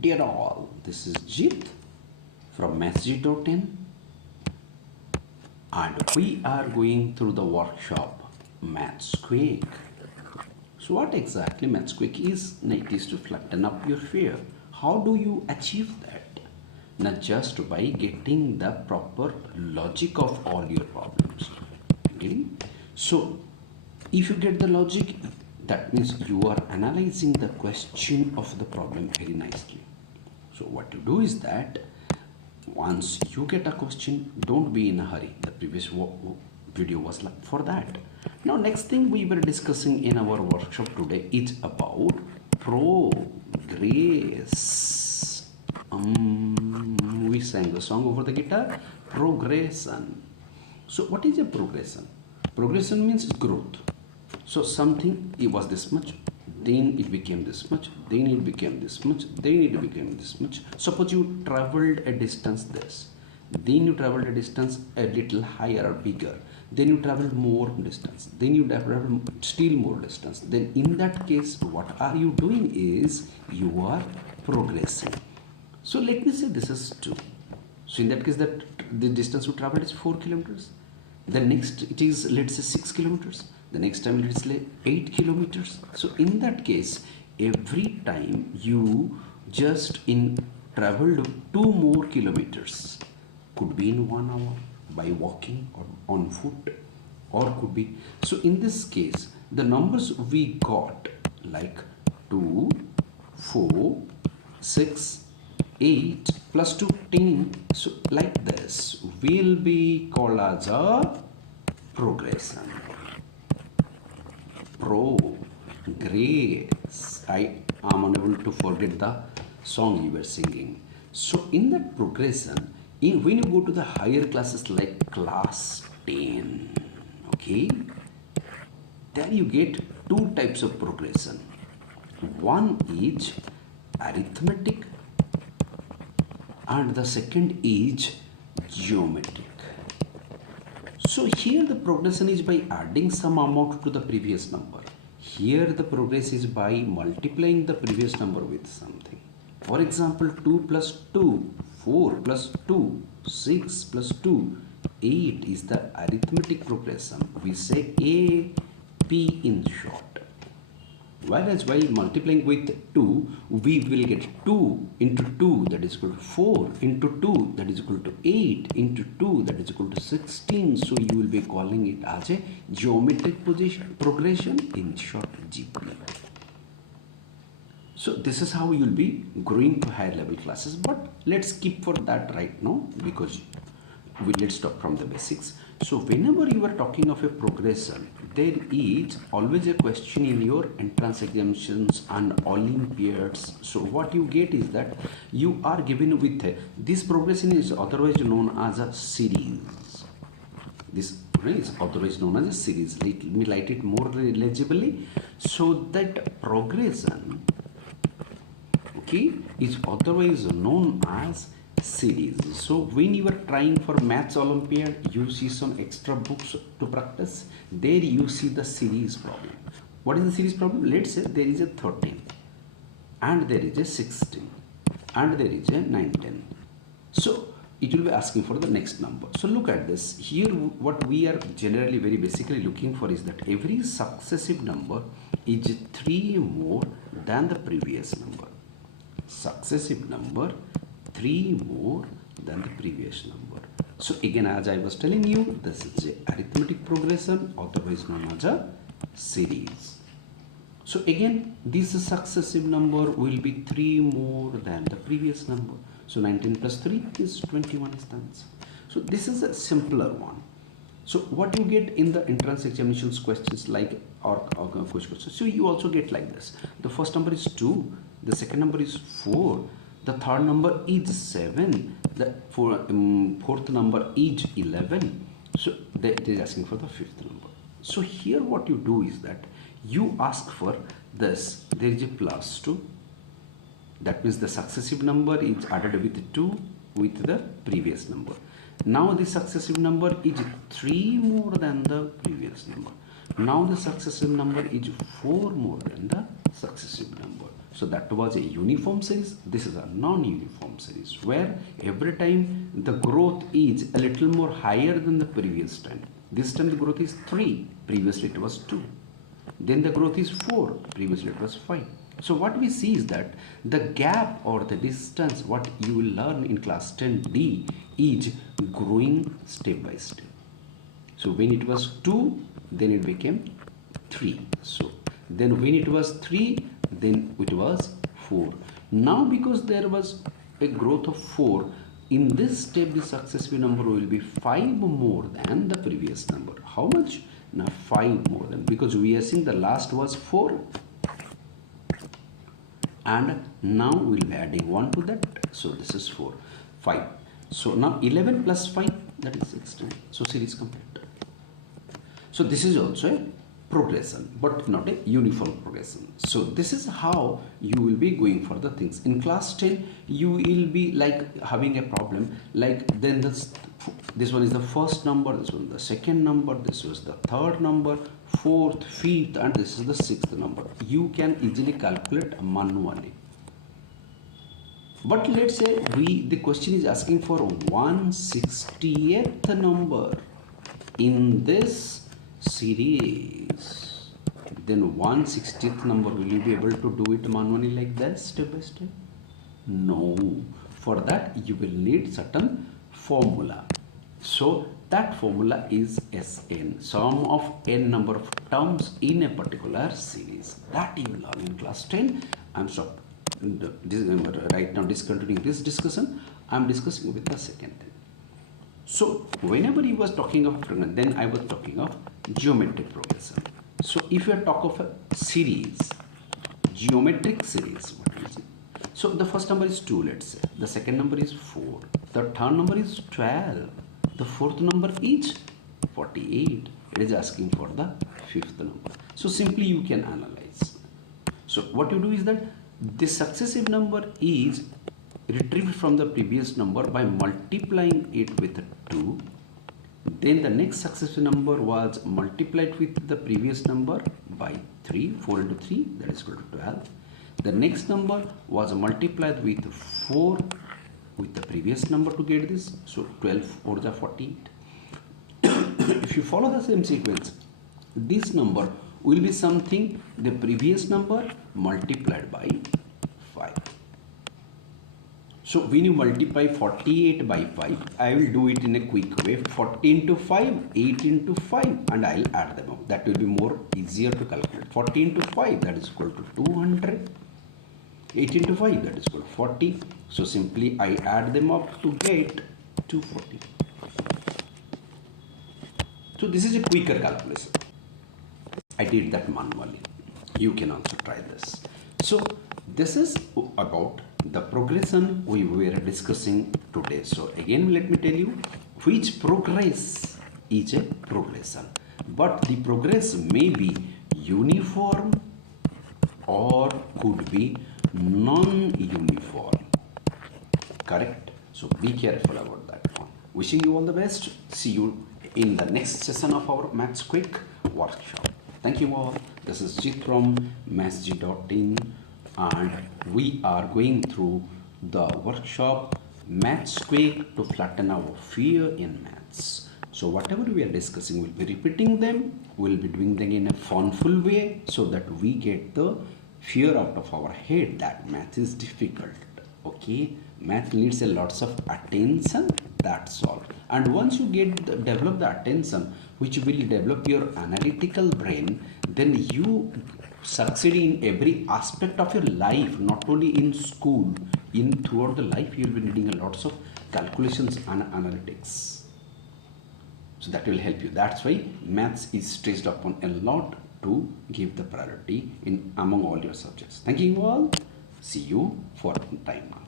Dear all, this is Jit from mathsjit.in and we are going through the workshop Maths Quake. So what exactly Maths Quake is? It is to flatten up your fear. How do you achieve that? Not just by getting the proper logic of all your problems. Okay? So if you get the logic, that means you are analyzing the question of the problem very nicely. So what you do is that once you get a question, don't be in a hurry. The previous video was like for that. Now next thing we were discussing in our workshop today is about progress. We sang the song over the guitar, progression. So what is a progression? Progression means growth. So something, it was this much, then it became this much, then it became this much, then it became this much. Suppose you traveled a distance this, then you traveled a distance a little higher or bigger, then you traveled more distance, then you traveled still more distance. Then in that case, what are you doing is you are progressing. So let me say this is 2. So in that case, that the distance you traveled is 4 kilometers. The next it is, let's say, 6 kilometers. The next time it is like 8 kilometers. So in that case, every time you just traveled 2 more kilometers, could be in 1 hour by walking or on foot, or could be. So in this case, the numbers we got like 2, 4, 6, 8 plus 2, 10. So like this will be called as a progression. Progress. I am unable to forget the song you were singing. So in that progression, when you go to the higher classes like class 10, okay, then you get 2 types of progression. One is arithmetic and the second is geometric. So here the progression is by adding some amount to the previous number. Here the progress is by multiplying the previous number with something. For example, 2 plus 2, 4 plus 2, 6 plus 2, 8 is the arithmetic progression. We say AP in short. Whereas while multiplying with 2, we will get 2 into 2, that is equal to 4, into 2, that is equal to 8, into 2, that is equal to 16. So you will be calling it as a geometric progression, in short GP. So this is how you will be growing to higher level classes. But let's skip for that right now, because let's talk from the basics. So whenever you are talking of a progression, there is always a question in your entrance examinations and Olympiads. So what you get is that you are given with this progression is otherwise known as a series. This is otherwise known as a series. Let me write it more legibly. So that progression, okay, is otherwise known as series. So when you are trying for maths Olympiad, you see some extra books to practice. There you see the series problem. What is the series problem? Let's say there is a 13 and there is a 16 and there is a 19. So it will be asking for the next number. So look at this. Here what we are generally very basically looking for is that every successive number is 3 more than the previous number. Successive number 3 more than the previous number. So again, as I was telling you, this is a arithmetic progression, otherwise known as a series. So again, this successive number will be 3 more than the previous number. So 19 plus 3 is 21 is the answer. So this is a simpler one. So what you get in the entrance examinations questions like or questions. So you also get like this. The first number is 2, the second number is 4, the third number is 7, the fourth number is 11. So they are asking for the 5th number. So here what you do is that you ask for this. There is a plus 2. That means the successive number is added with 2 with the previous number. Now the successive number is 3 more than the previous number. Now the successive number is 4 more than the successive number. So that was a uniform series. This is a non-uniform series where every time the growth is a little more higher than the previous time. This time the growth is 3, previously it was 2. Then the growth is 4, previously it was 5. So what we see is that the gap or the distance what you will learn in class 10D is growing step by step. So when it was 2, then it became 3. So then when it was 3, then it was 4. Now because there was a growth of 4, in this step the successive number will be 5 more than the previous number. How much? Now 5 more than, because we are seeing the last was 4 and now we will be adding 1 to that. So this is 4, 5. So now 11 plus 5, that is 16. So series complete. So this is also a progression but not a uniform progression. So this is how you will be going for the things. In class 10 you will be like having a problem like then this one is the first number, this one the second number, this was the third number, fourth, fifth, and this is the sixth number. You can easily calculate manually. But let's say the question is asking for 1/60th number in this series, then 1/60th number, will you be able to do it manually like that step by step? No. For that you will need certain formula. So that formula is Sn, sum of n number of terms in a particular series. That you will learn in class 10. I'm right now discontinuing this discussion. I'm discussing with the second thing. So whenever he was talking of progression, then I was talking of geometric progression. So if you talk of a series, geometric series, what is it? So the first number is 2, let's say. The second number is 4. The third number is 12. The fourth number is 48. It is asking for the fifth number. So simply you can analyze. So what you do is that this successive number is retrieved from the previous number by multiplying it with 2. Then the next successive number was multiplied with the previous number by 3. 4 into 3, that is equal to 12. The next number was multiplied with 4 with the previous number to get this. So 12 4 is 48. If you follow the same sequence, this number will be something the previous number multiplied by 5. So when you multiply 48 by 5, I will do it in a quick way. 40 into 5, 8 into 5, and I will add them up. That will be more easier to calculate. 40 into 5, that is equal to 200. 8 into 5, that is equal to 40. So simply I add them up to get 240. So this is a quicker calculation. I did that manually. You can also try this. So this is about the progression we were discussing today. So again let me tell you which progress is a progression. But the progress may be uniform or could be non-uniform. Correct? So be careful about that one. Wishing you all the best. See you in the next session of our Maths Quake workshop. Thank you all. This is Jit from mathsg.in and we are going through the workshop Maths Quake to flatten our fear in maths. So whatever we are discussing, we'll be repeating them. We'll be doing them in a funful way so that we get the fear out of our head that math is difficult. Okay, math needs a lots of attention, that's all. And once you develop the attention, which will develop your analytical brain, then you succeed in every aspect of your life, not only in school, throughout the life you will be needing a lots of calculations and analytics. So that will help you. That's why maths is stressed upon a lot to give the priority in among all your subjects. Thank you all. See you for time now.